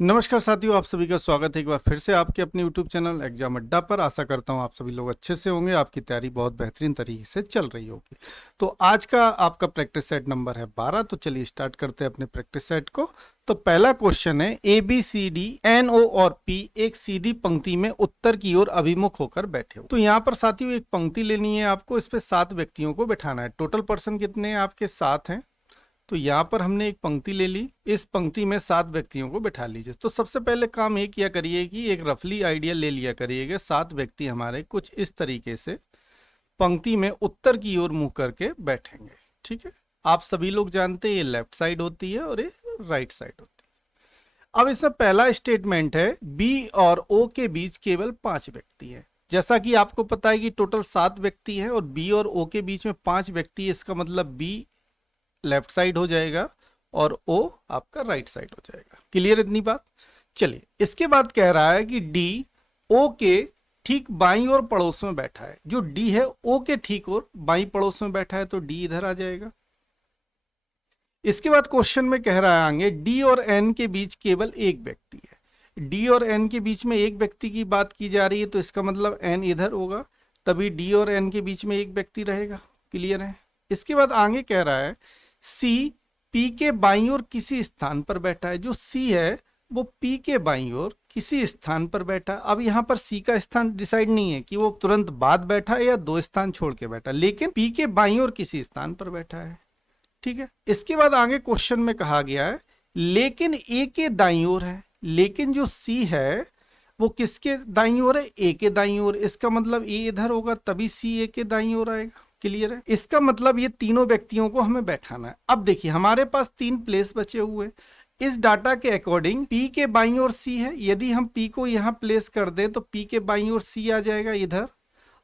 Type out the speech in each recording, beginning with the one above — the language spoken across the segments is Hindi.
नमस्कार साथियों, आप सभी का स्वागत है एक बार फिर से आपके अपने YouTube चैनल एग्जाम अड्डा पर। आशा करता हूं आप सभी लोग अच्छे से होंगे, आपकी तैयारी बहुत बेहतरीन तरीके से चल रही होगी। तो आज का आपका प्रैक्टिस सेट नंबर है 12। तो चलिए स्टार्ट करते हैं अपने प्रैक्टिस सेट को। तो पहला क्वेश्चन है ABCD NO और P एक सीधी पंक्ति में उत्तर की ओर अभिमुख होकर बैठे हो। तो यहाँ पर साथियों एक पंक्ति लेनी है आपको, इस पे 7 व्यक्तियों को बैठाना है। टोटल पर्सन कितने हैं आपके? 7 हैं। तो यहाँ पर हमने एक पंक्ति ले ली, इस पंक्ति में 7 व्यक्तियों को बैठा लीजिए। तो सबसे पहले काम ये किया करिए कि एक रफली आइडिया ले लिया करिएगा। 7 व्यक्ति हमारे कुछ इस तरीके से पंक्ति में उत्तर की ओर मुंह करके बैठेंगे। ठीक है, आप सभी लोग जानते हैं ये लेफ्ट साइड होती है और ये राइट साइड होती है। अब इसमें पहला स्टेटमेंट है बी और ओ के बीच केवल 5 व्यक्ति है। जैसा कि आपको पता है कि टोटल 7 व्यक्ति है और बी और ओ के बीच में 5 व्यक्ति है, इसका मतलब बी लेफ्ट साइड हो जाएगा और ओ आपका राइट साइड हो जाएगा। क्लियर इतनी बात? चलिए, इसके बाद कह रहा है कि डी ओ के ठीक बाईं ओर पड़ोस में बैठा है। जो डी है ओ के ठीक और बाईं पड़ोस में बैठा है, तो डी इधर आ जाएगा। इसके बाद क्वेश्चन में कह रहा है आगे डी और एन के बीच केवल एक व्यक्ति है। डी और एन के बीच में एक व्यक्ति की बात की जा रही है, तो इसका मतलब एन इधर होगा, तभी डी और एन के बीच में एक व्यक्ति रहेगा। क्लियर है? इसके बाद आगे कह रहा है सी पी के बाईं ओर किसी स्थान पर बैठा है। जो सी है वो पी के बाईं ओर किसी स्थान पर बैठा। अब यहाँ पर सी का स्थान डिसाइड नहीं है कि वो तुरंत बाद बैठा है या 2 स्थान छोड़ के बैठा, लेकिन पी के बाईं ओर किसी स्थान पर बैठा है। ठीक है, इसके बाद आगे क्वेश्चन में कहा गया है लेकिन ए के दाईं ओर है। लेकिन जो सी है वो किसके दाईं ओर है? ए के दाईं ओर। इसका मतलब ए इधर होगा, तभी सी ए के दाईं ओर आएगा। क्लियर है? इसका मतलब ये तीनों व्यक्तियों को हमें बैठाना है। अब देखिए हमारे पास 3 प्लेस बचे हुए। इस डाटा के अकॉर्डिंग पी के बाईं ओर सी है। यदि हम पी को यहां प्लेस कर दें तो पी के बाईं ओर सी आ जाएगा इधर,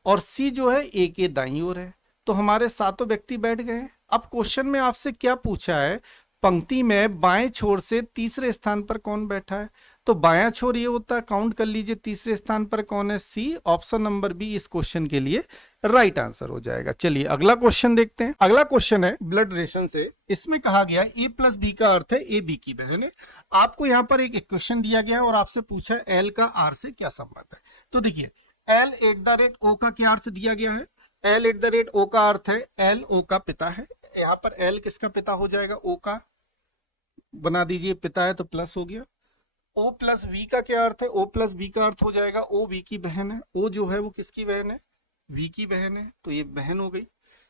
और सी जो है ए के दाईं ओर है। तो हमारे सातों व्यक्ति बैठ गए। अब क्वेश्चन में आपसे क्या पूछा है? पंक्ति में बाएं छोर से तीसरे स्थान पर कौन बैठा है? तो बायां छोर ये होता है, काउंट कर लीजिए तीसरे स्थान पर कौन है? सी। ऑप्शन नंबर बी इस क्वेश्चन के लिए राइट आंसर हो जाएगा। चलिए अगला क्वेश्चन देखते हैं। अगला क्वेश्चन है ब्लड रिलेशन से। इसमें कहा गया ए प्लस बी का अर्थ है ए बी की बहन है। आपको यहाँ पर एक इक्वेशन दिया गया है और आपसे पूछा है एल का आर से क्या संबंध है। तो देखिए L@O का क्या अर्थ दिया गया है? L@O का अर्थ है एल ओ का पिता है। यहाँ पर एल किसका पिता हो जाएगा? ओ का। बना दीजिए, पिता है तो प्लस हो गया। ओ प्लस वी का क्या अर्थ है? ओ प्लस वी का अर्थ हो जाएगा ओ वी की बहन है। ओ जो है वो किसकी बहन है? वी की बहन है, तो ये बहन हो गई।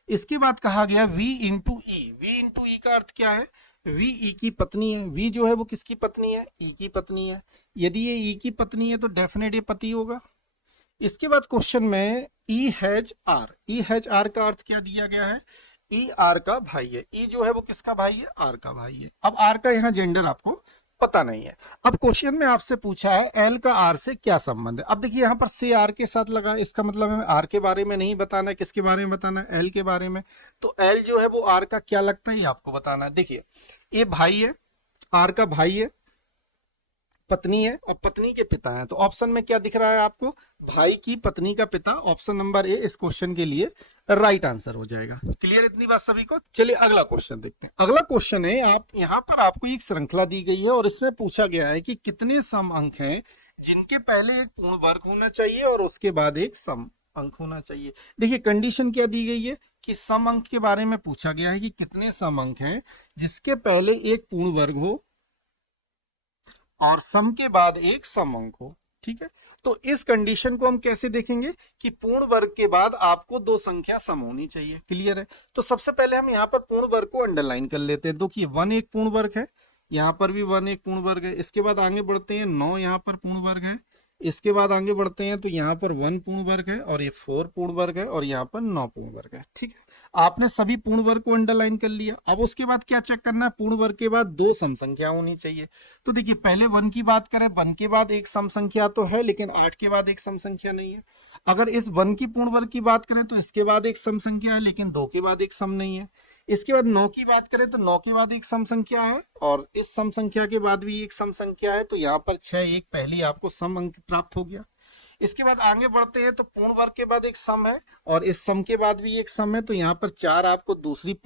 इसके बाद कहा गया V into E. V into E का अर्थ क्या है? वी ई की पत्नी है। वी जो है वो किसकी पत्नी है? ई की पत्नी है। यदि ये ई की पत्नी है तो डेफिनेट ये पति होगा। इसके बाद क्वेश्चन में E has R. E has R का अर्थ क्या दिया गया है? ई आर का भाई है। ई जो है वो किसका भाई है? आर का भाई है। अब आर का यहाँ जेंडर आपको पता नहीं है। अब क्वेश्चन में आपसे पूछा है एल का आर से क्या संबंध है। अब देखिए यहाँ पर से आर के साथ लगा, इसका मतलब हमें आर के बारे में नहीं बताना है। किसके बारे में बताना है? एल के बारे में। तो एल जो है वो आर का क्या लगता है ये आपको बताना है। देखिए ये भाई है, आर का भाई है, पत्नी है और पत्नी के पिता है। तो ऑप्शन में क्या दिख रहा है आपको? भाई की पत्नी का पिता। ऑप्शन नंबर ए इस क्वेश्चन के लिए राइट आंसर हो जाएगा। क्लियर इतनी बात सभी को? चलिए अगला क्वेश्चन देखते हैं। अगला क्वेश्चन है, आप यहाँ पर आपको एक श्रृंखला दी गई है और इसमें पूछा गया है कि कितने सम अंक हैं जिनके पहले एक पूर्ण वर्ग होना चाहिए और उसके बाद एक सम अंक होना चाहिए। देखिए कंडीशन क्या दी गई है कि सम अंक के बारे में पूछा गया है कि कितने सम अंक हैं जिसके पहले एक पूर्ण वर्ग हो और सम के बाद एक सम अंक हो। ठीक है, तो इस कंडीशन को हम कैसे देखेंगे कि पूर्ण वर्ग के बाद आपको 2 संख्या सम होनी चाहिए। क्लियर है? तो सबसे पहले हम यहाँ पर पूर्ण वर्ग को अंडरलाइन कर लेते हैं। देखिए 1 एक पूर्ण वर्ग है, यहाँ पर भी 1 एक पूर्ण वर्ग है। इसके बाद आगे बढ़ते हैं, 9 यहाँ पर पूर्ण वर्ग है। इसके बाद आगे बढ़ते हैं तो यहाँ पर 1 पूर्ण वर्ग है और ये 4 पूर्ण वर्ग है और यहाँ पर 9 पूर्ण वर्ग है। ठीक है, आपने सभी पूर्ण वर्ग को अंडरलाइन कर लिया। अब उसके बाद क्या चेक करना है? पूर्ण वर्ग के बाद 2 सम संख्या होनी चाहिए। तो देखिए पहले 1 की बात करें, 1 के बाद एक सम संख्या तो है लेकिन 8 के बाद एक सम संख्या नहीं है। अगर इस 1 की पूर्ण वर्ग की बात करें तो इसके बाद एक सम संख्या है लेकिन 2 के बाद एक सम नहीं है। इसके बाद 9 की बात करें तो 9 के बाद एक सम संख्या है और इस सम संख्या के बाद भी एक सम संख्या है। तो यहाँ पर 6 एक पहले आपको सम अंक प्राप्त हो गया। इसके बाद आगे बढ़ते हैं तो पूर्ण वर्ग के बाद एक सम है और इस सम के बाद भी एक सम है। तो यहाँ पर 4 आपको दूसरी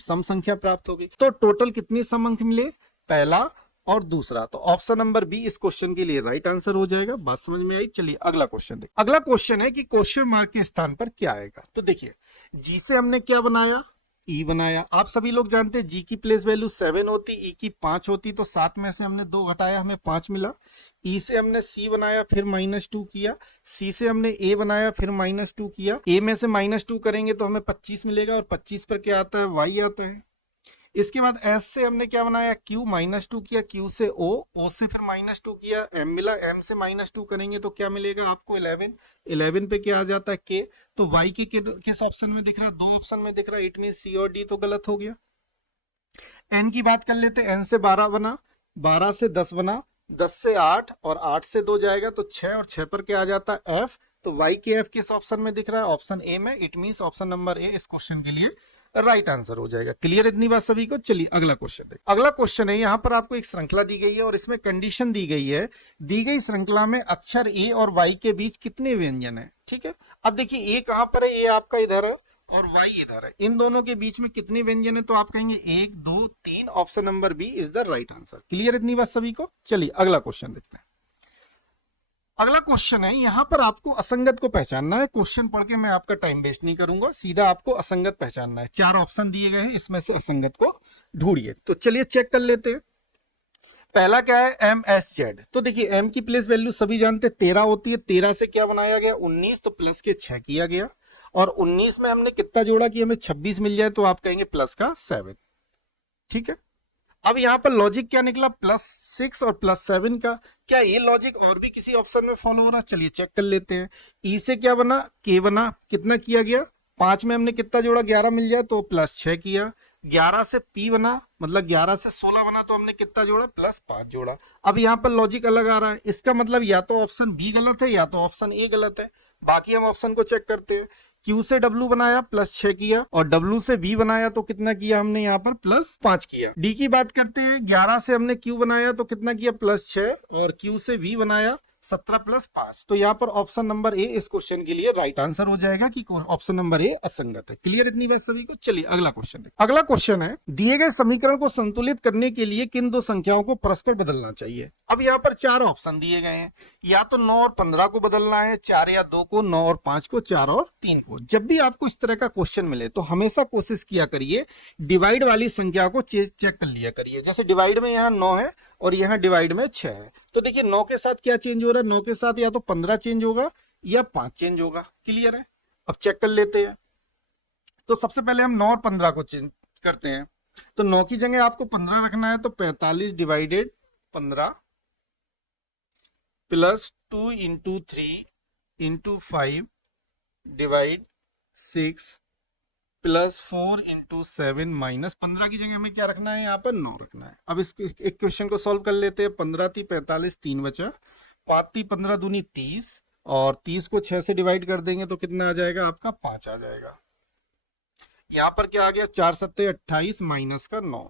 सम संख्या प्राप्त होगी। तो टोटल कितने सम अंक मिले? पहला और दूसरा। तो ऑप्शन नंबर बी इस क्वेश्चन के लिए राइट आंसर हो जाएगा। बात समझ में आई? चलिए अगला क्वेश्चन देखिए। अगला क्वेश्चन है कि क्वेश्चन मार्क के स्थान पर क्या आएगा। तो देखिए जी से हमने क्या बनाया, ई बनाया। आप सभी लोग जानते हैं जी की प्लेस वैल्यू 7 होती, ई की 5 होती, तो 7 में से हमने 2 घटाया, हमें 5 मिला। ई से हमने सी बनाया, फिर -2 किया। सी से हमने ए बनाया, फिर -2 किया। ए में से -2 करेंगे तो हमें 25 मिलेगा, और 25 पर क्या आता है, वाई आता है। इसके बाद एस से हमने क्या बनाया, क्यू, -2 किया। क्यू से ओ से फिर -2 किया, एम मिला। एम से -2 करेंगे तो क्या मिलेगा आपको, 11। 11 पे क्या आ जाता है, के। तो वाई के किस ऑप्शन में दिख रहा है, 2 ऑप्शन में दिख रहा है। इट मीन सी और डी तो गलत हो गया। एन की बात कर लेते हैं। एन से 12 बना, 12 से 10 बना, 10 से 8, और 8 से 2 जाएगा तो 6, और 6 पर क्या आ जाता है, एफ। तो वाई के एफ किस ऑप्शन में दिख रहा है, ऑप्शन ए में। It mean option number A इस क्वेश्चन के लिए राइट आंसर हो जाएगा। क्लियर इतनी बात सभी को? चलिए अगला क्वेश्चन देखिए। अगला क्वेश्चन है, यहाँ पर आपको एक श्रृंखला दी गई है और इसमें कंडीशन दी गई है। दी गई श्रृंखला में अक्षर ए और वाई के बीच कितने व्यंजन है, ठीक है। अब देखिए ए कहां पर है, ए आपका इधर है और वाई इधर है। इन दोनों के बीच में कितने व्यंजन है, तो आप कहेंगे 1, 2, 3। Option number B is the right answer. Clear इतनी बात सभी को? चलिए अगला क्वेश्चन देखते हैं। अगला क्वेश्चन है, यहां पर आपको असंगत को पहचानना है। क्वेश्चन पढ़ के मैं आपका टाइम वेस्ट नहीं करूंगा, सीधा आपको असंगत पहचानना है। 4 ऑप्शन दिए गए हैं, इसमें से असंगत को ढूंढिए। तो चलिए चेक कर लेते हैं। पहला क्या है, एम एस जेड। तो देखिए एम की प्लेस वैल्यू सभी जानते हैं 13 होती है। 13 से क्या बनाया गया, 19, तो प्लस के 6 किया गया। और 19 में हमने कितना जोड़ा कि हमें 26 मिल जाए, तो आप कहेंगे प्लस का 7, ठीक है। अब यहाँ पर लॉजिक क्या निकला, +6 और +7 का। क्या ये लॉजिक और भी किसी ऑप्शन में फॉलो हो रहा है? चलिए चेक कर लेते हैं। ई से क्या बना, के बना। कितना किया गया, 5 में हमने कितना जोड़ा, 11 मिल जाए, तो +6 किया। 11 से पी बना, मतलब 11 से 16 बना, तो हमने कितना जोड़ा, +5 जोड़ा। अब यहाँ पर लॉजिक अलग आ रहा है। इसका मतलब या तो ऑप्शन बी गलत है या तो ऑप्शन ए गलत है। बाकी हम ऑप्शन को चेक करते हैं। क्यू से डब्ल्यू बनाया, +6 किया। और डब्ल्यू से वी बनाया तो कितना किया हमने यहाँ पर, +5 किया। डी की बात करते हैं। 11 से हमने क्यू बनाया तो कितना किया, +6। और क्यू से वी बनाया 17 + 5। तो यहाँ पर ऑप्शन नंबर ए इस क्वेश्चन के लिए राइट आंसर हो जाएगा कि ऑप्शन नंबर ए असंगत है। क्लियर इतनी बात सभी को? चलिए अगला क्वेश्चन है। अगला क्वेश्चन है, दिए गए समीकरण को संतुलित करने के लिए किन 2 संख्याओं को परस्पर बदलना चाहिए। अब यहाँ पर 4 ऑप्शन दिए गए हैं। या तो 9 और 15 को बदलना है, 4 या 2 को, 9 और 5 को, 4 और 3 को। जब भी आपको इस तरह का क्वेश्चन मिले तो हमेशा कोशिश किया करिए डिवाइड वाली संख्या को चेक कर लिया करिए। जैसे डिवाइड में यहाँ 9 है और यहाँ डिवाइड में 6 है, तो देखिए 9 के साथ क्या चेंज हो रहा है, 9 के साथ या तो 15 चेंज होगा या 5 चेंज होगा। क्लियर है? अब चेक कर लेते हैं। तो सबसे पहले हम 9 और 15 को चेंज करते हैं। तो 9 की जगह आपको 15 रखना है, तो 45 डिवाइडेड 15 +2 × 3 × 5 डिवाइड 6 +4 × 7 -15 की जगह हमें क्या रखना है, यहाँ पर 9 रखना है। अब इस एक क्वेश्चन को सॉल्व कर लेते हैं। 15 × 3 = 45, 3 बचा। 5 × 3 = 15 दूनी 30, और 30 को 6 से डिवाइड कर देंगे तो कितना आ जाएगा आपका, 5 आ जाएगा। यहाँ पर क्या आ गया, 4 × 7 = 28 माइनस का 9,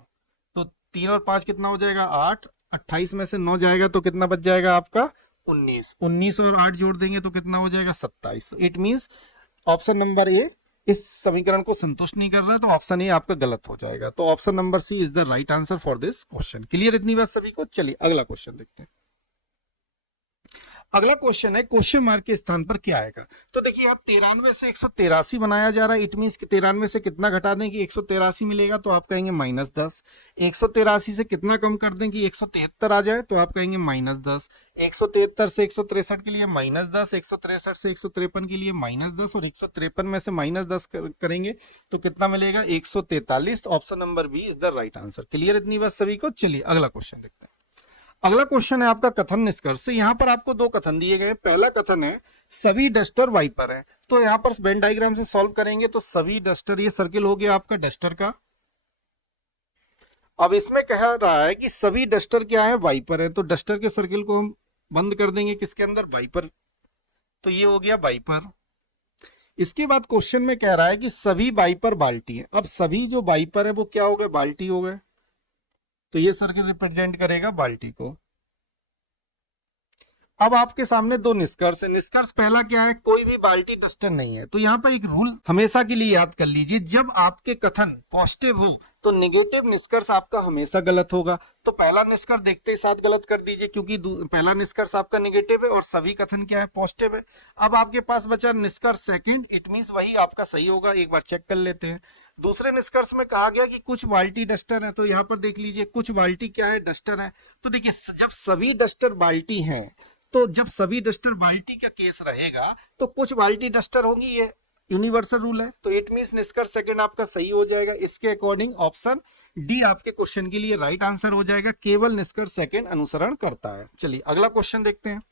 तो 3 और 5 कितना हो जाएगा, 8। 28 में से 9 जाएगा तो कितना बच जाएगा आपका, 19। 19 और 8 जोड़ देंगे तो कितना हो जाएगा, 27। It means option number A इस समीकरण को संतुष्ट नहीं कर रहा है, तो ऑप्शन ए आपका गलत हो जाएगा। तो option number C is the right answer for this question. Clear इतनी बात सभी को? चलिए अगला क्वेश्चन देखते हैं। अगला क्वेश्चन है, क्वेश्चन मार्क के स्थान पर क्या आएगा। तो देखिए यहाँ 93 से 183 बनाया जा रहा है। इट मीन्स 93 से कितना घटा दें कि 183 मिलेगा, तो आप कहेंगे -10। 183 से कितना कम कर दें कि 173 आ जाए, तो आप कहेंगे -10। 173 से 163 के लिए -10, 163 से 153 के लिए -10, और 153 में से -10 करेंगे तो कितना मिलेगा, 143। Option number B is the right answer. Clear इतनी बात सभी को? चलिए अगला क्वेश्चन देखते हैं। अगला क्वेश्चन है आपका कथन निष्कर्ष। यहाँ पर आपको 2 कथन दिए गए हैं। पहला कथन है सभी डस्टर वाइपर हैं। तो यहाँ पर वेन डायग्राम से सॉल्व करेंगे तो सभी डस्टर, ये सर्किल हो गया आपका डस्टर का। अब इसमें कह रहा है कि सभी डस्टर क्या है, वाइपर है। तो डस्टर के सर्किल को हम बंद कर देंगे किसके अंदर, वाइपर। तो ये हो गया वाइपर। इसके बाद क्वेश्चन में कह रहा है कि सभी वाइपर बाल्टी है। अब सभी जो वाइपर है वो क्या हो गए, बाल्टी हो गए। तो ये सर्किल रिप्रेजेंट करेगा बाल्टी को। अब आपके सामने दो निष्कर्ष है। निष्कर्ष पहला क्या है, कोई भी बाल्टी डस्टर नहीं है। तो यहाँ पर एक रूल हमेशा के लिए याद कर लीजिए, जब आपके कथन पॉजिटिव हो तो नेगेटिव निष्कर्ष आपका हमेशा गलत होगा। तो पहला निष्कर्ष देखते ही साथ गलत कर दीजिए, क्योंकि पहला निष्कर्ष आपका नेगेटिव है और सभी कथन क्या है, पॉजिटिव है। अब आपके पास बचा निष्कर्ष सेकंड, इट मींस वही आपका सही होगा। एक बार चेक कर लेते हैं। दूसरे निष्कर्ष में कहा गया कि कुछ बाल्टी डस्टर है, तो यहाँ पर देख लीजिए कुछ बाल्टी क्या है, डस्टर है। तो देखिए जब सभी डस्टर बाल्टी हैं, तो जब सभी डस्टर बाल्टी का केस रहेगा तो कुछ बाल्टी डस्टर होंगी, ये यूनिवर्सल रूल है। तो इट मींस निष्कर्ष सेकंड आपका सही हो जाएगा। इसके अकॉर्डिंग ऑप्शन डी आपके क्वेश्चन के लिए राइट आंसर हो जाएगा। केवल निष्कर्ष सेकंड अनुसरण करता है। चलिए अगला क्वेश्चन देखते हैं।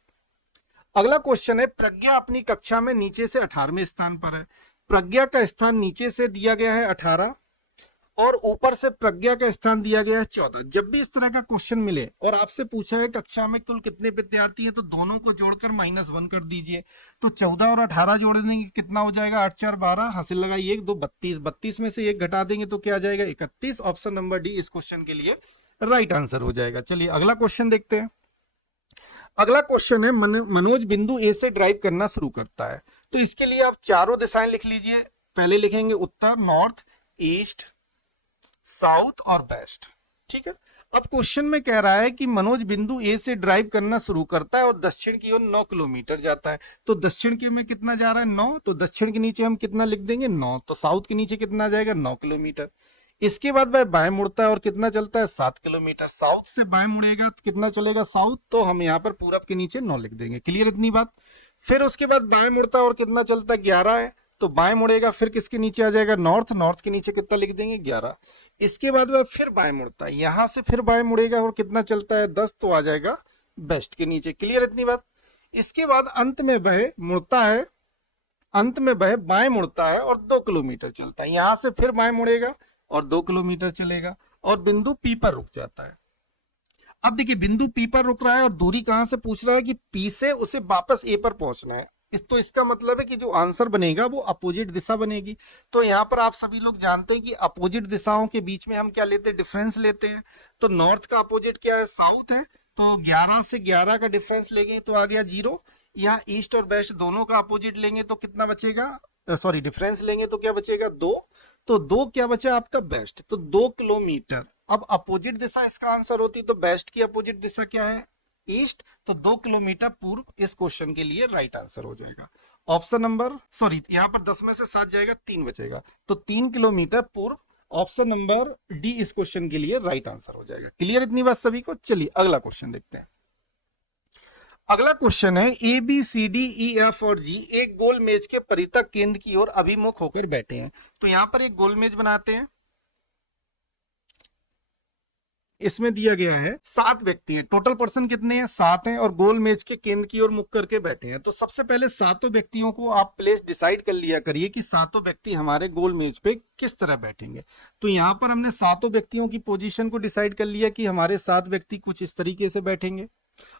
अगला क्वेश्चन है, प्रज्ञा अपनी कक्षा में नीचे से 18वें स्थान पर है। प्रज्ञा का स्थान नीचे से दिया गया है 18 और ऊपर से प्रज्ञा का स्थान दिया गया है 14। जब भी इस तरह का क्वेश्चन मिले और आपसे पूछा है कक्षा में कुल कितने विद्यार्थी हैं, तो दोनों को जोड़कर -1 कर दीजिए। तो 14 और 18 जोड़ देंगे, कितना हो जाएगा, 8 4 12, हासिल लगाइए 1 2 32, 32 में से 1 घटा देंगे तो क्या आ जाएगा, 31। ऑप्शन नंबर डी इस क्वेश्चन के लिए राइट आंसर हो जाएगा। चलिए अगला क्वेश्चन देखते हैं। अगला क्वेश्चन है, मनोज बिंदु ए से ड्राइव करना शुरू करता है। तो इसके लिए आप चारों दिशाएं लिख लीजिए। पहले लिखेंगे उत्तर, नॉर्थ, ईस्ट, साउथ और वेस्ट। ठीक है। अब क्वेश्चन में कह रहा है कि मनोज बिंदु ए से ड्राइव करना शुरू करता है और दक्षिण की ओर 9 किलोमीटर जाता है। तो दक्षिण के में कितना जा रहा है, 9। तो दक्षिण के नीचे हम कितना लिख देंगे, 9। तो साउथ के नीचे कितना जाएगा, 9 किलोमीटर। इसके बाद वह बाएं मुड़ता है और कितना चलता है, 7 किलोमीटर। साउथ से बाएं मुड़ेगा तो कितना चलेगा, साउथ। तो हम यहाँ पर पूरब के नीचे 9 लिख देंगे। क्लियर इतनी बात। फिर उसके बाद बाएं मुड़ता है और कितना चलता है, 11 है। तो बाएं मुड़ेगा, फिर किसके नीचे आ जाएगा, नॉर्थ। नॉर्थ के नीचे कितना लिख देंगे, 11। इसके बाद वह फिर बाएं मुड़ता है, यहां से फिर बाएं मुड़ेगा और कितना चलता है, 10। तो आ जाएगा वेस्ट के नीचे। क्लियर इतनी बात। इसके बाद अंत में वह मुड़ता है, अंत में वह बाएं मुड़ता है और 2 किलोमीटर चलता है। यहां से फिर बाएं मुड़ेगा और 2 किलोमीटर चलेगा और बिंदु पी पर रुक जाता है। अब देखिए बिंदु पी पर रुक रहा है और दूरी कहां से पूछ रहा है, कि पी से उसे वापस ए पर पहुंचना है। तो इसका मतलब है कि जो आंसर बनेगा वो अपोजिट दिशा बनेगी। तो यहाँ पर आप सभी लोग जानते हैं कि अपोजिट दिशाओं के बीच में हम क्या लेते हैं, डिफरेंस लेते हैं। तो नॉर्थ का अपोजिट क्या है, साउथ है। तो 11 से 11 का डिफरेंस लेंगे तो आ गया 0। यहाँ ईस्ट और वेस्ट दोनों का अपोजिट लेंगे तो कितना बचेगा, सॉरी डिफरेंस लेंगे तो क्या बचेगा, 2। तो 2 क्या बचा आपका, वेस्ट। तो 2 किलोमीटर। अब अपोजिट दिशा इसका आंसर होती, तो वेस्ट की अपोजिट दिशा क्या है, ईस्ट। तो 2 किलोमीटर पूर्व इस क्वेश्चन के लिए राइट आंसर हो जाएगा। ऑप्शन नंबर, सॉरी यहाँ पर 10 में से 7 जाएगा, 3 बचेगा। तो 3 किलोमीटर पूर्व ऑप्शन नंबर डी इस क्वेश्चन के लिए राइट आंसर हो जाएगा। क्लियर इतनी बात सभी को। चलिए अगला क्वेश्चन देखते हैं। अगला क्वेश्चन है, A B C D E F और जी एक गोल मेज के परितक केंद्र की ओर अभिमुख होकर बैठे हैं। तो यहाँ पर एक गोल मेज बनाते हैं। इसमें दिया गया है 7 व्यक्ति हैं, टोटल पर्सन कितने हैं, 7 हैं और गोल मेज के केंद्र की ओर मुख करके बैठे हैं। तो सबसे पहले 7 व्यक्तियों को आप प्लेस डिसाइड कर लिया करिए कि 7 व्यक्ति हमारे गोल मेज पे किस तरह बैठेंगे। तो यहाँ पर हमने 7 व्यक्तियों की पोजीशन को डिसाइड कर लिया कि हमारे 7 व्यक्ति कुछ इस तरीके से बैठेंगे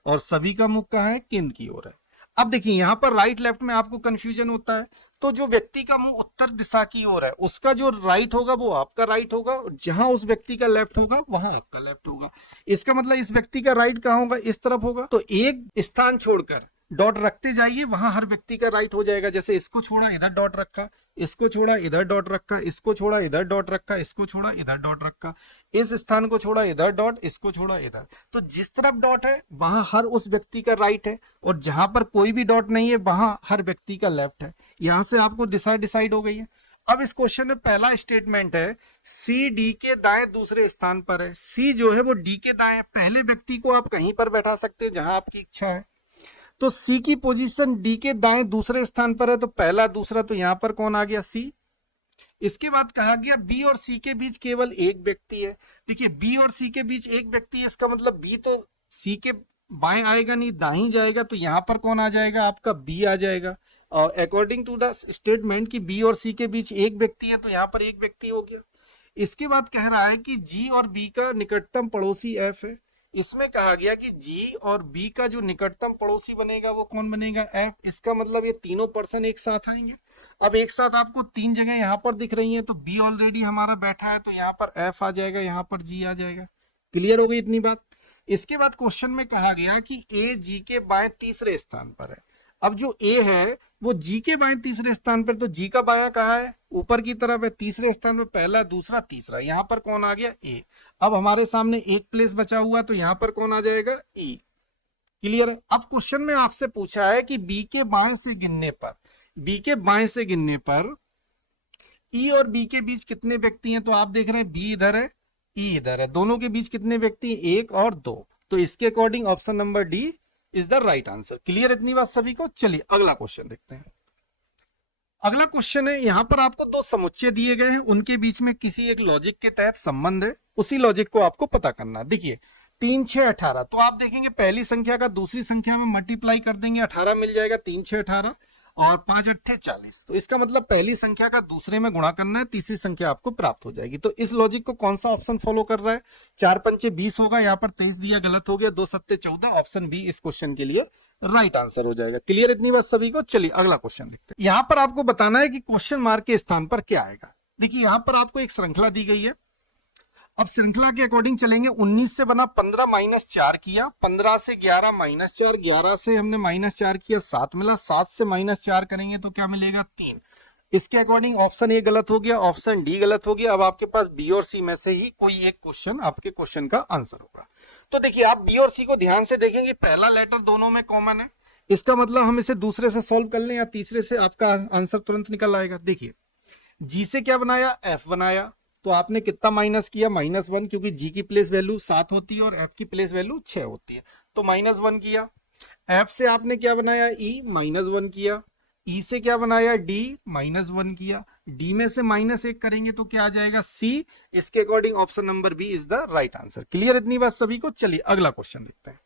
और सभी का मुख कहाँ है, केंद्र की ओर है। अब देखिए यहाँ पर राइट लेफ्ट में आपको कंफ्यूजन होता है। तो जो व्यक्ति का मुंह उत्तर दिशा की ओर है उसका जो राइट होगा वो आपका राइट होगा, जहां उस व्यक्ति का लेफ्ट होगा वहां आपका लेफ्ट होगा। इसका मतलब इस व्यक्ति का राइट कहां होगा, इस तरफ होगा। तो एक स्थान छोड़कर डॉट रखते जाइए, वहां हर व्यक्ति का राइट हो जाएगा। जैसे इसको छोड़ा इधर डॉट रखा, इसको छोड़ा इधर डॉट रखा, इसको छोड़ा इधर डॉट रखा, इसको छोड़ा इधर डॉट रखा, इस स्थान को छोड़ा इधर डॉट, इसको छोड़ा इधर। तो जिस तरफ डॉट है वहां हर उस व्यक्ति का राइट है और जहां पर कोई भी डॉट नहीं है वहां हर व्यक्ति का लेफ्ट है। यहां से आपको डिसाइड हो गई है। अब इस क्वेश्चन में पहला स्टेटमेंट है, सी डी के दाएं दूसरे स्थान पर है। सी जो है वो डी के दाएं है। पहले व्यक्ति को आप कहीं पर बैठा सकते हैं जहां आपकी इच्छा है। तो सी की पोजीशन डी के दाएं दूसरे स्थान पर है। तो पहला दूसरा, तो यहां पर कौन आ गया, सी। इसके बाद कहा गया बी और सी के बीच केवल एक व्यक्ति है। देखिए बी और सी के बीच एक व्यक्ति है, इसका मतलब बी तो सी के बाएं आएगा नहीं, दाएं जाएगा। तो यहां पर कौन आ जाएगा, आपका बी आ जाएगा। और अकॉर्डिंग टू द स्टेटमेंट कि बी और सी के बीच एक व्यक्ति है, तो यहां पर एक व्यक्ति हो गया। इसके बाद कह रहा है कि जी और बी का निकटतम पड़ोसी एफ है। इसमें कहा गया कि जी और बी का जो निकटतम पड़ोसी बनेगा वो कौन बनेगा, एफ। इसका मतलब ये तीनों पर्सन एक साथ आएंगे। अब एक साथ आपको 3 जगह यहाँ पर दिख रही हैं। तो बी ऑलरेडी हमारा बैठा है, तो यहाँ पर एफ आ जाएगा, यहाँ पर जी आ जाएगा। क्लियर हो गई इतनी बात। इसके बाद क्वेश्चन में कहा गया कि ए जी के बाएं तीसरे स्थान पर है। अब जो ए है वो जी के बाएं तीसरे स्थान पर, तो जी का बायां कहाँ है, ऊपर की तरफ है, तीसरे स्थान पर, पहला दूसरा तीसरा, यहाँ पर कौन आ गया, ए। अब हमारे सामने एक प्लेस बचा हुआ, तो यहाँ पर कौन आ जाएगा, ई। क्लियर है। अब क्वेश्चन में आपसे पूछा है कि बी के बाएं से गिनने पर, बी के बाएं से गिनने पर ई और बी के बीच कितने व्यक्ति हैं, तो आप देख रहे हैं बी इधर है, ई इधर है, दोनों के बीच कितने व्यक्ति, एक और दो, तो इसके according option number D is the right answer. Clear इतनी बात सभी को। चलिए अगला क्वेश्चन देखते हैं। अगला क्वेश्चन है, यहां पर आपको दो समुच्चय दिए गए हैं, उनके बीच में किसी एक लॉजिक के तहत संबंध है, उसी लॉजिक को आपको पता करना है। देखिए 3 6 18, तो आप देखेंगे पहली संख्या का दूसरी संख्या में मल्टीप्लाई कर देंगे, 18 मिल जाएगा, 3 6 18 और 5 8 40, तो इसका मतलब पहली संख्या का दूसरे में गुणा करना है, तीसरी संख्या आपको प्राप्त हो जाएगी। तो इस लॉजिक को कौन सा ऑप्शन फॉलो कर रहा है, 4 पंचे 20 होगा, यहाँ पर 23 दिया, गलत हो गया, 2 सत्ते 14, ऑप्शन बी इस क्वेश्चन के लिए राइट आंसर हो जाएगा। क्लियर इतनी बात सभी को। चलिए अगला क्वेश्चन देखते हैं। यहां पर आपको बताना है कि क्वेश्चन मार्क के स्थान पर क्या आएगा। देखिए यहां पर आपको एक श्रृंखला दी गई है, अब श्रृंखला के अकॉर्डिंग चलेंगे। 19 से बना 15 माइनस 4 किया, 15 से 11 माइनस 4, 11 से हमने माइनस 4 किया, 7 मिला, 7 से माइनस 4 करेंगे तो क्या मिलेगा, 3। इसके अकॉर्डिंग ऑप्शन ए गलत हो गया, ऑप्शन डी गलत हो गया। अब आपके पास बी और सी में से ही कोई एक क्वेश्चन आपके क्वेश्चन का आंसर होगा। तो देखिए आप बी और सी को ध्यान से देखेंगे, पहला लेटर दोनों में कॉमन है, इसका मतलब हम इसे दूसरे से सॉल्व कर लें या तीसरे से, आपका आंसर तुरंत निकल आएगा। देखिए जी से क्या बनाया, एफ बनाया, तो आपने कितना माइनस किया, -1, क्योंकि जी की प्लेस वैल्यू 7 होती है और एफ की प्लेस वैल्यू 6 होती है, तो -1 किया। एफ से आपने क्या बनाया, ई, -1 किया। ई से क्या बनाया, डी, -1 किया। डी में से -1 करेंगे तो क्या आ जाएगा, सी। इसके according option number B is the right answer. Clear इतनी बात सभी को। चलिए अगला क्वेश्चन देखते हैं।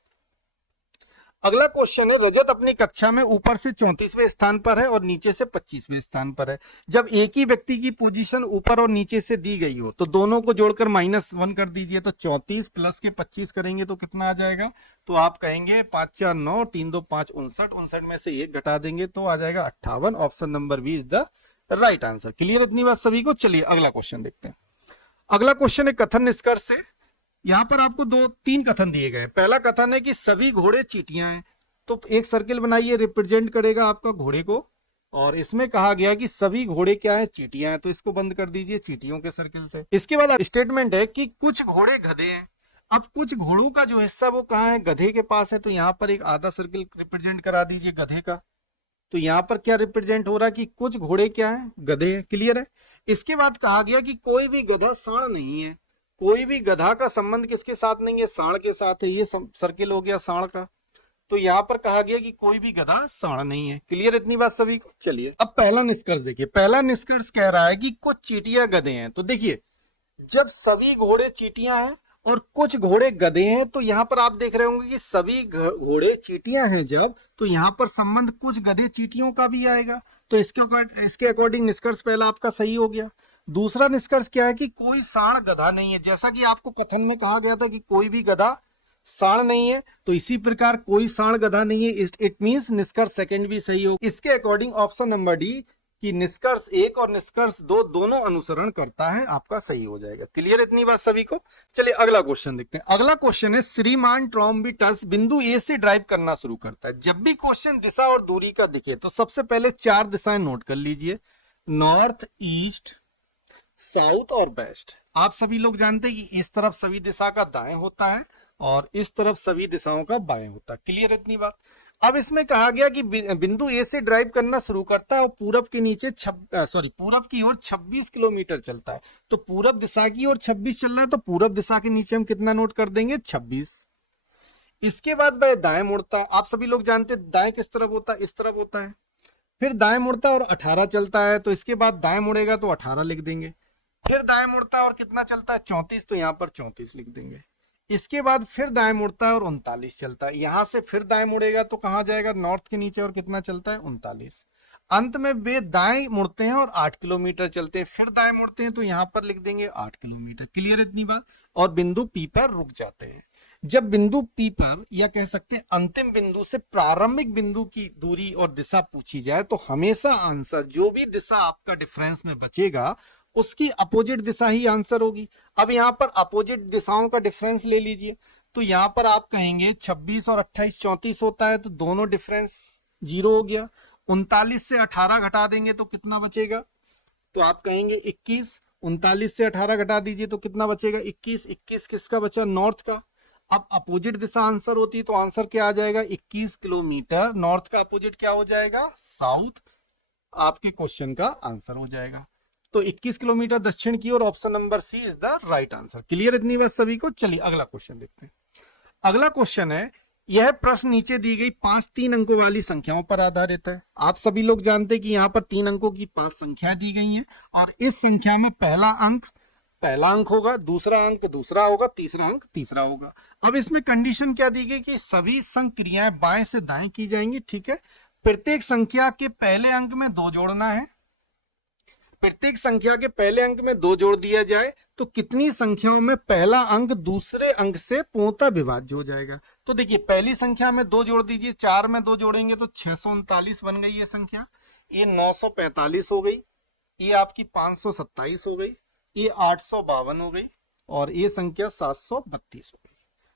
अगला क्वेश्चन है, रजत अपनी कक्षा में ऊपर से 34वें स्थान पर है और नीचे से 25वें स्थान पर है। जब एक ही व्यक्ति की पोजीशन ऊपर और नीचे से दी गई हो तो दोनों को जोड़कर -1 कर दीजिए, तो 34 प्लस के 25 करेंगे तो कितना आ जाएगा, तो आप कहेंगे 5 4 9, 3 2 5 59, 59 में से 1 घटा देंगे तो आ जाएगा 58। Option number B is the right answer. Clear इतनी बात सभी को। चलिए अगला क्वेश्चन देखते हैं। अगला क्वेश्चन है कथन निष्कर्ष से। यहां पर आपको 3 कथन दिए गए। पहला कथन है कि सभी घोड़े चींटियां हैं, तो एक सर्किल बनाइए, रिप्रेजेंट करेगा आपका घोड़े को, और इसमें कहा गया कि सभी घोड़े क्या है, चींटियां हैं, तो इसको बंद कर दीजिए चींटियों के सर्किल से। इसके बाद स्टेटमेंट है कि कुछ घोड़े गधे हैं। अब कुछ घोड़ों का जो हिस्सा वो कहाँ है, गधे के पास है, तो यहाँ पर एक आधा सर्किल रिप्रेजेंट करा दीजिए गधे का। तो यहाँ पर क्या रिप्रेजेंट हो रहा है कि कुछ घोड़े क्या है, गधे हैं। क्लियर है। इसके बाद कहा गया कि कोई भी गधा साण नहीं है, कोई भी गधा का संबंध किसके साथ नहीं है, साण के साथ है। ये सर्किल हो गया साण का। तो यहाँ पर कहा गया कि कोई भी गधा साण नहीं है। क्लियर इतनी बात सभी को। चलिए अब पहला निष्कर्ष देखिए। पहला निष्कर्ष कह रहा है कि कुछ चींटियां गधे हैं। तो देखिए जब सभी घोड़े चींटियां हैं और कुछ घोड़े गधे हैं, तो यहाँ पर आप देख रहे होंगे कि सभी घोड़े चींटियां हैं जब, तो यहाँ पर संबंध कुछ गधे चींटियों का भी आएगा। तो इसके अकॉर्डिंग निष्कर्ष पहला आपका सही हो गया। दूसरा निष्कर्ष क्या है कि कोई साण गधा नहीं है। जैसा कि आपको कथन में कहा गया था कि कोई भी गधा साण नहीं है, तो इसी प्रकार कोई साण गधा नहीं है, इट मींस निष्कर्ष सेकंड भी सही हो। इसके अकॉर्डिंग ऑप्शन नंबर डी कि निष्कर्ष 1 और निष्कर्ष 2 दोनों अनुसरण करता है, आपका सही हो जाएगा। क्लियर इतनी बात सभी को। चलिए अगला क्वेश्चन देखते हैं। अगला क्वेश्चन है, श्रीमान ट्रॉम्बिटस बिंदु ए से ड्राइव करना शुरू करता है। जब भी क्वेश्चन दिशा और दूरी का दिखे तो सबसे पहले 4 दिशाएं नोट कर लीजिए, नॉर्थ, ईस्ट, साउथ और वेस्ट। आप सभी लोग जानते हैं कि इस तरफ सभी दिशा का दाएं होता है और इस तरफ सभी दिशाओं का बाएं होता है। क्लियर इतनी बात। अब इसमें कहा गया कि बिंदु ए से ड्राइव करना शुरू करता है और पूरब के नीचे पूरब की ओर 26 किलोमीटर चलता है। तो पूरब दिशा की ओर 26 चल रहा है, तो पूरब दिशा के नीचे हम कितना नोट कर देंगे, 26। इसके बाद वह दाएं मुड़ता है। आप सभी लोग जानते हैं दाएं किस तरफ होता है, इस तरफ होता है। फिर दाएं मुड़ता है और 18 चलता है, तो इसके बाद दाएं मुड़ेगा तो 18 लिख देंगे। फिर दाएं मुड़ता है और कितना चलता है, 34, तो यहाँ पर 34 लिख देंगे। इसके बाद फिर दाएं मुड़ता है और 39 चलता है। यहां से फिर दाएं मुड़ेगा तो कहां जाएगा, नॉर्थ के नीचे, और कितना चलता है, 39। अंत में वे दाएं मुड़ते हैं और 8 किलोमीटर चलते हैं। फिर दाएं मुड़ते हैं तो यहां पर लिख देंगे 8 किलोमीटर। क्लियर इतनी बात। और बिंदु पी पर रुक जाते हैं। जब बिंदु पी पर, या कह सकते हैं अंतिम बिंदु से प्रारंभिक बिंदु की दूरी और दिशा पूछी जाए तो हमेशा आंसर, जो भी दिशा आपका डिफरेंस में बचेगा उसकी अपोजिट दिशा ही आंसर होगी। अब यहाँ पर अपोजिट दिशाओं का डिफरेंस ले लीजिए, तो यहाँ पर आप कहेंगे 26 और 28 34 होता है, तो दोनों डिफरेंस 0 हो गया। 39 से 18 घटा देंगे तो कितना बचेगा, तो आप कहेंगे 21। 39 से 18 घटा दीजिए तो कितना बचेगा, 21। 21 किसका बचा, नॉर्थ का। अब अपोजिट दिशा आंसर होती तो आंसर क्या आ जाएगा, 21 किलोमीटर। नॉर्थ का अपोजिट क्या हो जाएगा, साउथ। आपके क्वेश्चन का आंसर हो जाएगा। तो 21 किलोमीटर दक्षिण की ओर, option number C is the right answer. Clear इतनी बात सभी को। चलिए अगला क्वेश्चन देखते हैं। अगला क्वेश्चन है, यह प्रश्न नीचे दी गई 5 3 अंकों वाली संख्याओं पर आधारित है। आप सभी लोग जानते हैं कि यहाँ पर 3 अंकों की 5 संख्याएं दी गई हैं और इस संख्या में पहला अंक होगा, दूसरा अंक दूसरा होगा, तीसरा अंक तीसरा होगा। अब इसमें कंडीशन क्या दी गई कि सभी संख्या क्रियाएं बाएं से दाएं की जाएंगी, ठीक है। प्रत्येक संख्या के पहले अंक में 2 जोड़ना है। प्रत्येक संख्या के पहले अंक में 2 जोड़ दिया जाए तो कितनी संख्याओं में पहला अंक दूसरे अंक से पूर्णतः विभाज्य हो जाएगा। तो देखिए पहली संख्या में 2 जोड़ दीजिए, 4 में 2 जोड़ेंगे तो 639 बन गई ये संख्या। ये 945 हो गई, ये आपकी 527 हो गई, ये 852 हो गई और ये संख्या 732 हो गई।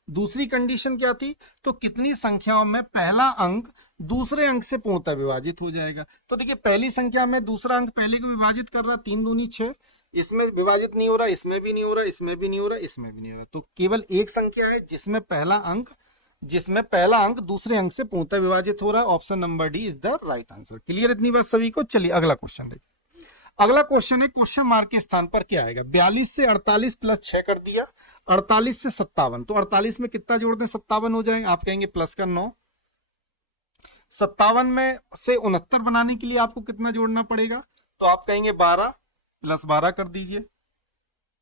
दूसरी कंडीशन क्या थी, तो कितनी संख्याओं में पहला अंक दूसरे अंक से पूर्णतः विभाजित हो जाएगा। तो देखिए पहली संख्या में दूसरा अंक पहले को विभाजित कर रहा, 3 दूनी 6, इसमें विभाजित नहीं हो रहा, इसमें भी नहीं हो रहा, इसमें भी नहीं हो रहा, इसमें भी नहीं हो रहा। तो केवल एक संख्या है जिसमें पहला अंक दूसरे अंक से पूर्णतः विभाजित हो रहा है। Option number D is the right answer. Clear इतनी बात सभी को। चलिए अगला क्वेश्चन देखिए। अगला क्वेश्चन है, क्वेश्चन मार्क के स्थान पर क्या आएगा। 42 से 48 प्लस 6 कर दिया, 48 से 57, तो 48 में कितना जोड़ दें, 57 हो जाए। आप कहेंगे प्लस का 9। 57 में से 69 बनाने के लिए आपको कितना जोड़ना पड़ेगा, तो आप कहेंगे 12 प्लस 12 कर दीजिए।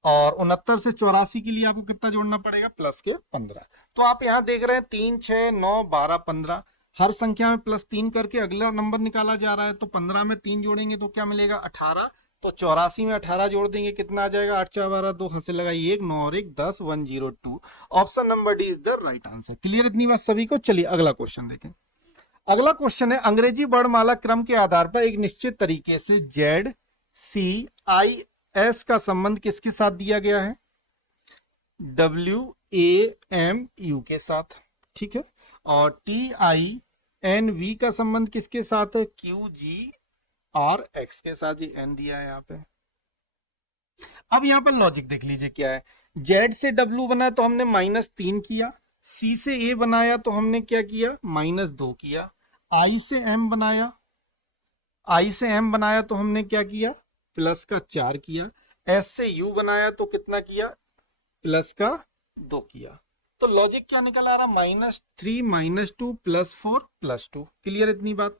और 69 से 84 के लिए आपको कितना जोड़ना पड़ेगा, प्लस के 15। तो आप यहां देख रहे हैं 3 6 9 12 15, हर संख्या में प्लस 3 करके अगला नंबर निकाला जा रहा है। तो 15 में 3 जोड़ेंगे तो क्या मिलेगा, 18। तो 84 में 18 जोड़ देंगे, कितना आ जाएगा, 8 4 12, 2 हंसे लगाइए 1, 9 और 1 10, 102। Option number D is the right answer. Clear इतनी बात सभी को। चलिए अगला क्वेश्चन देखें। अगला क्वेश्चन है, अंग्रेजी वर्णमाला क्रम के आधार पर एक निश्चित तरीके से ZCIS का संबंध किसके साथ दिया गया है, WAMU के साथ, ठीक है। और TINV का संबंध किसके साथ है, QGRX के साथ। ये N दिया है यहाँ पे। अब यहाँ पर लॉजिक देख लीजिए क्या है। Z से W बनाया तो हमने -3 किया, C से A बनाया तो हमने क्या किया, -2 किया। I से M बनाया तो हमने क्या किया, प्लस का 4 किया। S से U बनाया तो कितना किया, प्लस का 2 किया। तो लॉजिक क्या निकल आ रहा, -3 -2 +4 +2। क्लियर इतनी बात।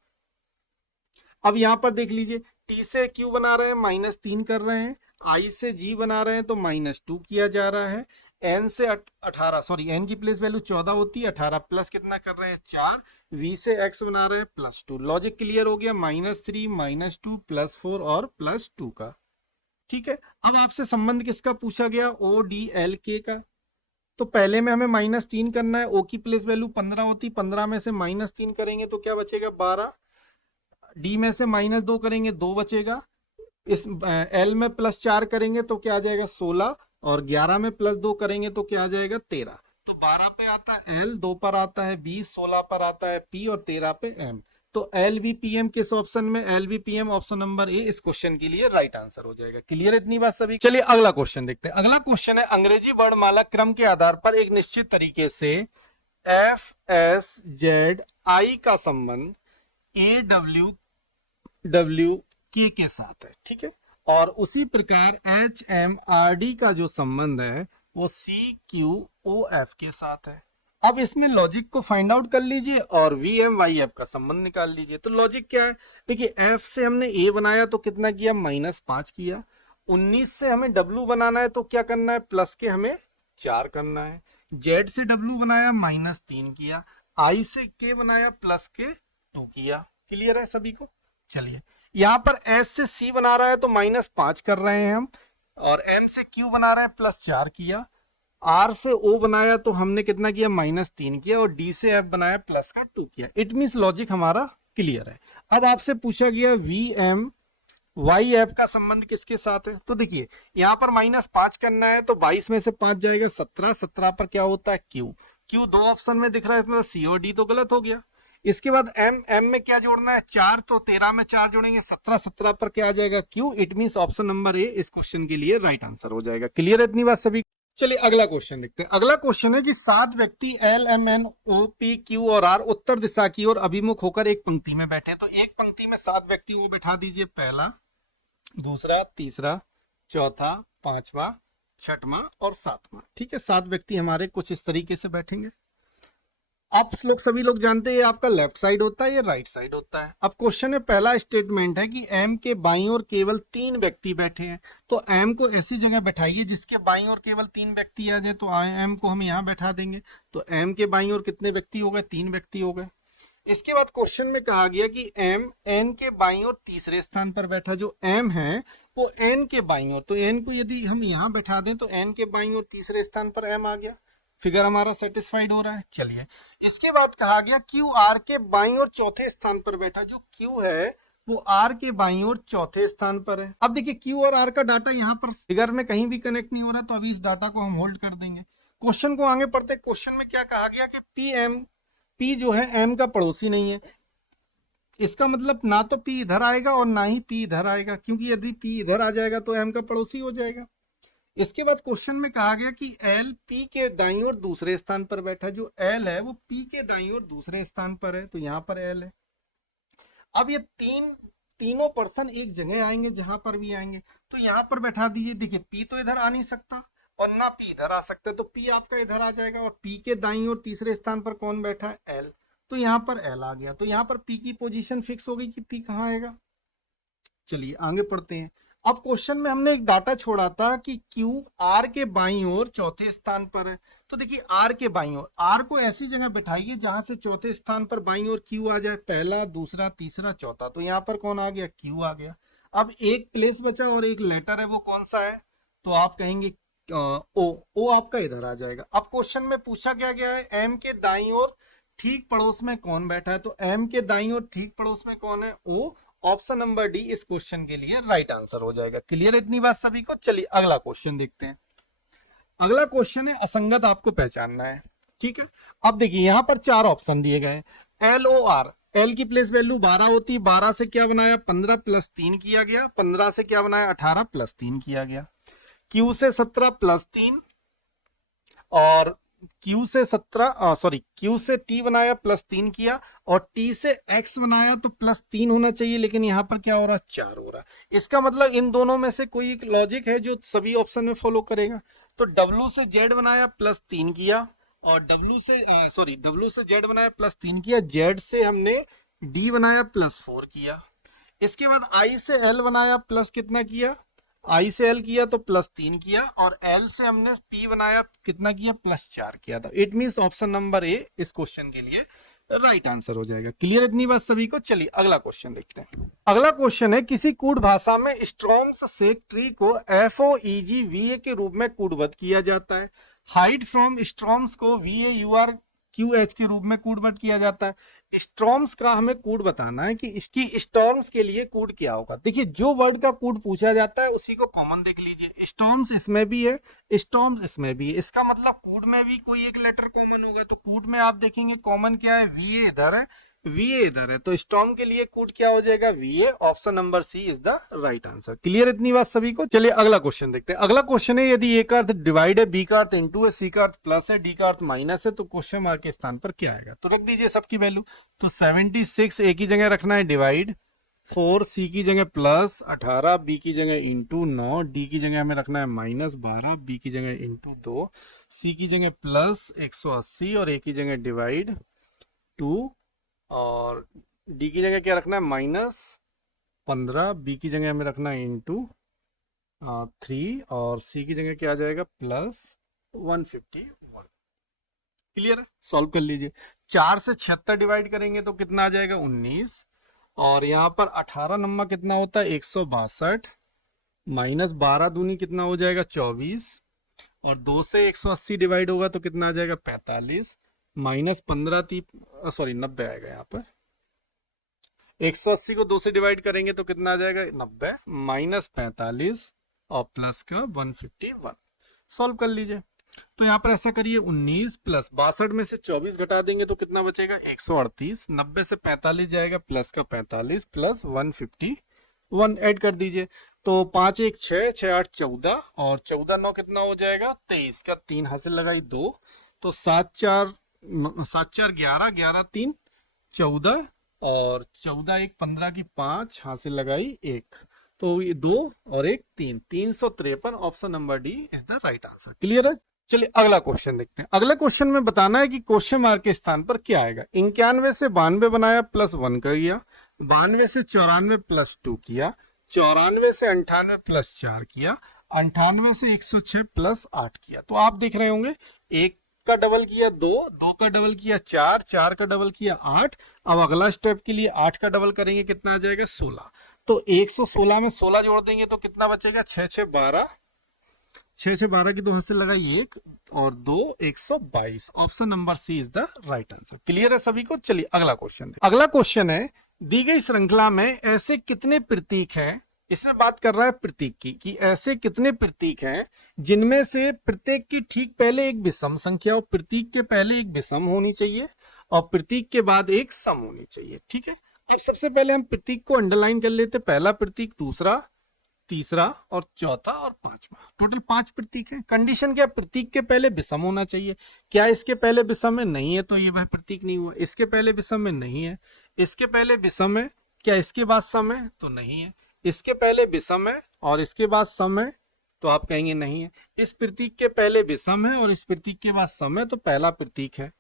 अब यहां पर देख लीजिए, T से Q बना रहे हैं -3 कर रहे हैं, I से G बना रहे हैं तो -2 किया जा रहा है। N से 18, सॉरी N की प्लेस वैल्यू 14 होती है, 18 प्लस कितना कर रहे हैं 4। V से X बना रहे हैं +2। लॉजिक क्लियर हो गया, -3 -2 +4 और +2 का, ठीक है। अब आपसे संबंध किसका पूछा गया, ODLK का। तो पहले में हमें -3 करना है, O की प्लेस वैल्यू 15 होती, 15 में से -3 करेंगे तो क्या बचेगा, 12। D में से -2 करेंगे 2 बचेगा। इस L में +4 करेंगे तो क्या आ जाएगा 16, और 11 में +2 करेंगे तो क्या आ जाएगा 13। तो 12 पे आता है L, 2 पर आता है B, 16 पर आता है P और 13 पे M। तो LVPM किस ऑप्शन में, LVPM ऑप्शन नंबर ए इस क्वेश्चन के लिए राइट आंसर हो जाएगा। क्लियर इतनी बात सभी। चलिए अगला क्वेश्चन देखते हैं। अगला क्वेश्चन है, अंग्रेजी वर्णमाला क्रम के आधार पर एक निश्चित तरीके से FSZI का संबंध AWWK के साथ है, ठीक है। और उसी प्रकार HMRD का जो संबंध है वो CQOF के साथ है। अब इसमें लॉजिक को फाइंड आउट कर लीजिए और VMYF का संबंध निकाल लीजिए। तो लॉजिक क्या है, देखिए F से हमने A बनाया तो कितना किया, -5 किया। 19 से हमें W बनाना है तो क्या करना है, प्लस के हमें 4 करना है। Z से W बनाया -3 किया, I से K बनाया प्लस के 2 किया। क्लियर है सभी को। चलिए यहाँ पर S से C बना रहा है तो -5 कर रहे हैं हम, और M से Q बना रहे हैं +4 किया। R से O बनाया तो हमने कितना किया, -3 किया, और D से F बनाया प्लस का 2 किया। इट मीन्स लॉजिक हमारा क्लियर है। अब आपसे पूछा गया VM वाई एफ का संबंध किसके साथ है? तो देखिए यहाँ पर -5 करना है तो 22 में से 5 जाएगा 17, 17 पर क्या होता है क्यू, क्यू दो ऑप्शन में दिख रहा है, इसमें सी और डी तो गलत हो गया। इसके बाद एम, एम में क्या जोड़ना है 4, तो 13 में 4 जोड़ेंगे 17, 17 पर क्या आ जाएगा Q. It means option number A इस क्वेश्चन के लिए राइट आंसर हो जाएगा। क्लियर है इतनी बात सभी? चलिए अगला क्वेश्चन देखते हैं। अगला क्वेश्चन है कि 7 व्यक्ति एल, एम, एन, ओ, पी, क्यू और आर उत्तर दिशा की ओर अभिमुख होकर एक पंक्ति में बैठे। तो एक पंक्ति में 7 व्यक्ति वो बैठा दीजिए, पहला, दूसरा, तीसरा, चौथा, पांचवा, छठवां और सातवां। ठीक है, 7 व्यक्ति हमारे कुछ इस तरीके से बैठेंगे। आप लोग सभी लोग जानते हैं ये आपका लेफ्ट साइड होता है, ये राइट साइड होता है। अब क्वेश्चन में पहला स्टेटमेंट है कि एम के बाईं ओर केवल 3 व्यक्ति बैठे हैं। तो एम को ऐसी जगह बैठाइए जिसके बाईं ओर केवल 3 व्यक्ति आ जाए। तो एम को हम यहाँ बैठा देंगे। तो एम के बाईं ओर कितने व्यक्ति हो गए? 3 व्यक्ति हो गए। इसके बाद क्वेश्चन में कहा गया कि एम एन के बाईं ओर तीसरे स्थान पर बैठा। जो एम है वो एन के बाईं ओर, तो एन को यदि हम यहाँ बैठा दें तो एन के बाईं ओर तीसरे स्थान पर एम आ गया। फिगर हमारा सेटिस्फाइड हो रहा है। चलिए इसके बाद कहा गया क्यू आर के बाईं ओर चौथे स्थान पर बैठा। जो क्यू है वो आर के बाईं ओर चौथे स्थान पर है। अब देखिए क्यू और आर का डाटा यहाँ पर फिगर में कहीं भी कनेक्ट नहीं हो रहा, तो अभी इस डाटा को हम होल्ड कर देंगे। क्वेश्चन को आगे पढ़ते। क्वेश्चन में क्या कहा गया कि पी एम, पी जो है एम का पड़ोसी नहीं है। इसका मतलब ना तो पी इधर आएगा और ना ही पी इधर आएगा, क्योंकि यदि पी इधर आ जाएगा तो एम का पड़ोसी हो जाएगा। इसके बाद क्वेश्चन में कहा गया कि एल पी के दाईं ओर दूसरे स्थान पर बैठा। जो एल है वो पी के दाईं ओर दूसरे स्थान पर है, तो यहाँ पर एल है। अब ये तीनों पर्सन एक जगह आएंगे, जहां पर भी आएंगे तो यहाँ पर बैठा दीजिए। देखिए पी तो इधर आ नहीं सकता और ना पी इधर आ सकता, तो पी आपका इधर आ जाएगा। और पी के दाईं ओर तीसरे स्थान पर कौन बैठा है? एल, तो यहाँ पर एल आ गया। तो यहाँ पर पी की पोजीशन फिक्स हो गई कि पी कहाँ आएगा। चलिए आगे पढ़ते हैं। अब क्वेश्चन में हमने एक डाटा छोड़ा था कि क्यू आर के बाईं ओर चौथे स्थान पर है। तो देखिए आर के बाईं ओर, आर को ऐसी जगह बैठाइए जहां से चौथे स्थान पर बाईं ओर क्यू आ जाए, पहला, दूसरा, तीसरा, चौथा। तो यहाँ पर कौन आ गया? क्यू आ गया। अब एक प्लेस बचा और एक लेटर है, वो कौन सा है? तो आप कहेंगे ओ, ओ आपका इधर आ जाएगा। अब क्वेश्चन में पूछा क्या गया है? एम के दाईं ओर ठीक पड़ोस में कौन बैठा है? तो एम के दाईं ओर ठीक पड़ोस में कौन है? ओ। ऑप्शन नंबर डी इस क्वेश्चन के लिए राइट आंसर हो जाएगा। क्लियर इतनी बात सभी को? चलिए अगला क्वेश्चन देखते हैं। अगला क्वेश्चन है असंगत आपको पहचानना है। ठीक है, अब देखिए यहां पर 4 ऑप्शन दिए गए। एल ओ आर, एल की प्लेस वैल्यू 12 होती है। 12 से क्या बनाया? 15 प्लस 3 किया गया। 15 से क्या बनाया? 18 प्लस 3 किया गया। क्यू से 17 प्लस 3, और क्यू से 17 क्यू से टी बनाया प्लस 3 किया, और टी से एक्स बनाया तो प्लस 3 होना चाहिए, लेकिन यहाँ पर क्या हो रहा है? 4 हो रहा है। इसका मतलब इन दोनों में से कोई एक लॉजिक है जो सभी ऑप्शन में फॉलो करेगा। तो डब्ल्यू से जेड बनाया प्लस 3 किया, और डब्ल्यू से जेड बनाया प्लस 3 किया, जेड से हमने डी बनाया प्लस 4 किया। इसके बाद आई से एल बनाया प्लस कितना किया? आई से एल किया तो प्लस 3 किया, और एल से हमने पी बनाया कितना किया? प्लस 4 किया था। It means option number A इस क्वेश्चन के लिए राइट आंसर हो जाएगा। क्लियर इतनी बात सभी को? चलिए अगला क्वेश्चन देखते हैं। अगला क्वेश्चन है किसी कूट भाषा में स्ट्रॉम्स से ट्री को FOEGVA के रूप में कूटबद्ध किया जाता है। हाइड फ्रॉम स्ट्रॉम्स को VAURQH के रूप में कूटबद्ध किया जाता है। स्टॉर्म्स का हमें कोड बताना है कि इसकी स्टॉर्म्स के लिए कोड क्या होगा। देखिए जो वर्ड का कोड पूछा जाता है उसी को कॉमन देख लीजिए। स्टॉर्म्स इसमें भी है, स्टॉर्म्स इसमें भी है। इसका मतलब कोड में भी कोई एक लेटर कॉमन होगा। तो कोड में आप देखेंगे कॉमन क्या है? VA इधर है, VA इधर है, तो स्टॉर्म के लिए कोड क्या हो जाएगा? VA। Option number C is the right answer. Clear इतनी बात सभी को? चलिए अगला क्वेश्चन देखते हैं। अगला क्वेश्चन है यदि ए का अर्थ डिवाइड है, बी का अर्थ इनटू है, सी का अर्थ प्लस है, डी का अर्थ माइनस है, तो क्वेश्चन मार्क के स्थान पर क्या आएगा? तो रख दीजिए सबकी वैल्यू। तो 76 ए की जगह रखना है डिवाइड, 4 सी की जगह प्लस, 18 बी की जगह इंटू 9, डी की जगह हमें रखना है -12, बी की जगह इंटू 2, सी की जगह प्लस 180 और ए की जगह डिवाइड 2, और डी की जगह क्या रखना है? -15, बी की जगह हमें रखना है इंटू 3, और सी की जगह क्या आ जाएगा? +151। क्लियर है? सॉल्व कर लीजिए। 4 से 76 डिवाइड करेंगे तो कितना आ जाएगा? 19, और यहाँ पर 18 नंबर कितना होता है? 162, -12 दूनी कितना हो जाएगा? 24, और 2 से 180 डिवाइड होगा तो कितना आ जाएगा? 45, -15 90 आएगा यहाँ पर। 180 को 2 से डिवाइड करेंगे तो कितना आ जाएगा 90 माइनस 45 और प्लस का 151। सॉल्व कर लीजिए। तो यहाँ पर ऐसा करिए 19 प्लस 62 में से 24 घटा देंगे तो कितना बचेगा 138। 90 से 45 जाएगा प्लस का 45 प्लस 151 ऐड कर दीजिए। तो 5 1 6 6 8 14 और 14 9 कितना हो जाएगा 23 का 3 हासिल लगाई 2 तो 7 4 11 11 3 14 और 14 1 15 की 5 हासिल लगाई 1 तो ये 2 और 1 3 353। Option number D is the right answer. Clear है। चलिए अगला क्वेश्चन देखते हैं। अगले क्वेश्चन में बताना है कि क्वेश्चन मार्क के स्थान पर क्या आएगा। 91 से 92 बनाया प्लस 1 कर दिया, 92 से 94 प्लस 2 किया, 94 से 98 प्लस 4 किया, 98 से 106 प्लस 8 किया। तो आप देख रहे होंगे 1 का डबल किया 2, 2 का डबल किया 4, 4 का डबल किया 8। अब अगला स्टेप के लिए 8 का डबल करेंगे कितना आ जाएगा 16। तो 116 में 16 जोड़ देंगे तो कितना बचेगा 6 6 12, 6 6 12 की 2 हासिल लगाई 1 और 2 122। Option number C is the right answer. Clear है सभी को। चलिए अगला क्वेश्चन। अगला क्वेश्चन है दी गई श्रृंखला में ऐसे कितने प्रतीक हैं, इसमें बात कर रहा है प्रतीक की कि ऐसे कितने प्रतीक हैं जिनमें से प्रत्येक के ठीक पहले एक विषम संख्या और प्रतीक के पहले एक विषम होनी चाहिए और प्रतीक के बाद एक सम होनी चाहिए। ठीक है। अब सबसे पहले हम प्रतीक को अंडरलाइन कर लेते। पहला प्रतीक, दूसरा, तीसरा और चौथा और पांचवा, टोटल 5 प्रतीक हैं। कंडीशन क्या, प्रतीक के पहले विषम होना चाहिए। क्या इसके पहले विषम में नहीं है तो ये वह प्रतीक नहीं हुआ। इसके पहले विषम में नहीं है, इसके पहले विषम है, क्या इसके बाद सम है तो नहीं है। इसके पहले विषम है और इसके बाद सम है तो आप कहेंगे नहीं है। इस प्रतीक के पहले विषम है और इस प्रतीक के बाद सम है तो पहला प्रतीक है।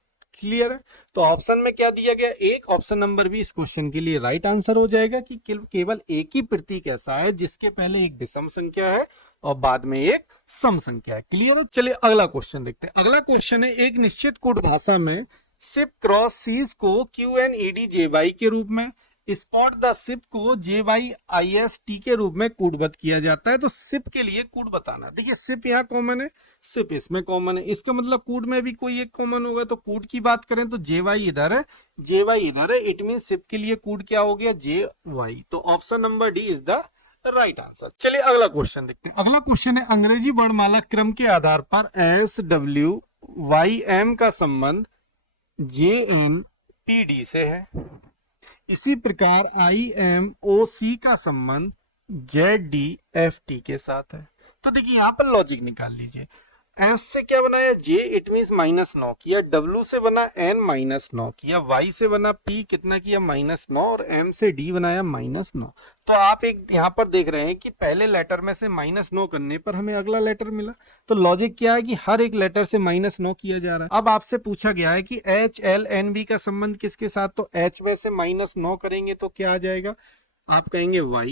क्लियर है। तो ऑप्शन में क्या दिया गया एक, ऑप्शन नंबर बी इस क्वेश्चन के लिए राइट आंसर हो जाएगा कि केवल एक ही प्रतीक ऐसा है जिसके पहले एक विषम संख्या है और बाद में एक सम संख्या है। क्लियर है। चलिए अगला क्वेश्चन देखते हैं। अगला क्वेश्चन है एक निश्चित कोड भाषा में सिप क्रॉस सीज को QNED के रूप में, स्पॉट द सिप को JYIST के रूप में कूटबद्ध किया जाता है। तो सिप के लिए कूट बताना। देखिए सिप यहाँ कॉमन है, सिप इसमें कॉमन है, इसका मतलब कूट में भी कोई एक कॉमन होगा। तो कूट की बात करें तो JY इधर है, JY इधर है, इट मीन सिप के लिए कूट क्या हो गया JY। तो option number D is the right answer. चलिए अगला क्वेश्चन देखते हैं। अगला क्वेश्चन है अंग्रेजी वर्णमाला क्रम के आधार पर SWYM का संबंध JNPD से है। इसी प्रकार IMOC का संबंध ZDFT के साथ है। तो देखिए यहां पर लॉजिक निकाल लीजिए। S से क्या बनाया J, इट मीन्स -9 किया, W से बना N -9 किया, Y से बना P कितना किया -9 और M से D बनाया -9। तो आप एक यहाँ पर देख रहे हैं कि पहले लेटर में से -9 करने पर हमें अगला लेटर मिला। तो लॉजिक क्या है कि हर एक लेटर से -9 किया जा रहा है। अब आपसे पूछा गया है कि HLNB का संबंध किसके साथ, तो H में से -9 करेंगे तो क्या आ जाएगा, आप कहेंगे Y,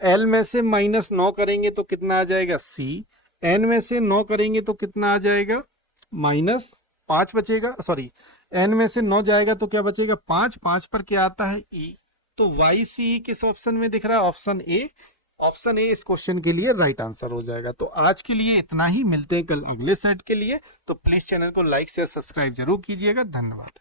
L में से -9 करेंगे तो कितना आ जाएगा C, N में से 9 करेंगे तो कितना आ जाएगा -5 बचेगा, सॉरी N में से 9 जाएगा तो क्या बचेगा 5, 5 पर क्या आता है E। तो YCE किस ऑप्शन में दिख रहा है, ऑप्शन ए। ऑप्शन ए इस क्वेश्चन के लिए राइट आंसर हो जाएगा। तो आज के लिए इतना ही, मिलते हैं कल अगले सेट के लिए। तो प्लीज चैनल को लाइक शेयर सब्सक्राइब जरूर कीजिएगा। धन्यवाद।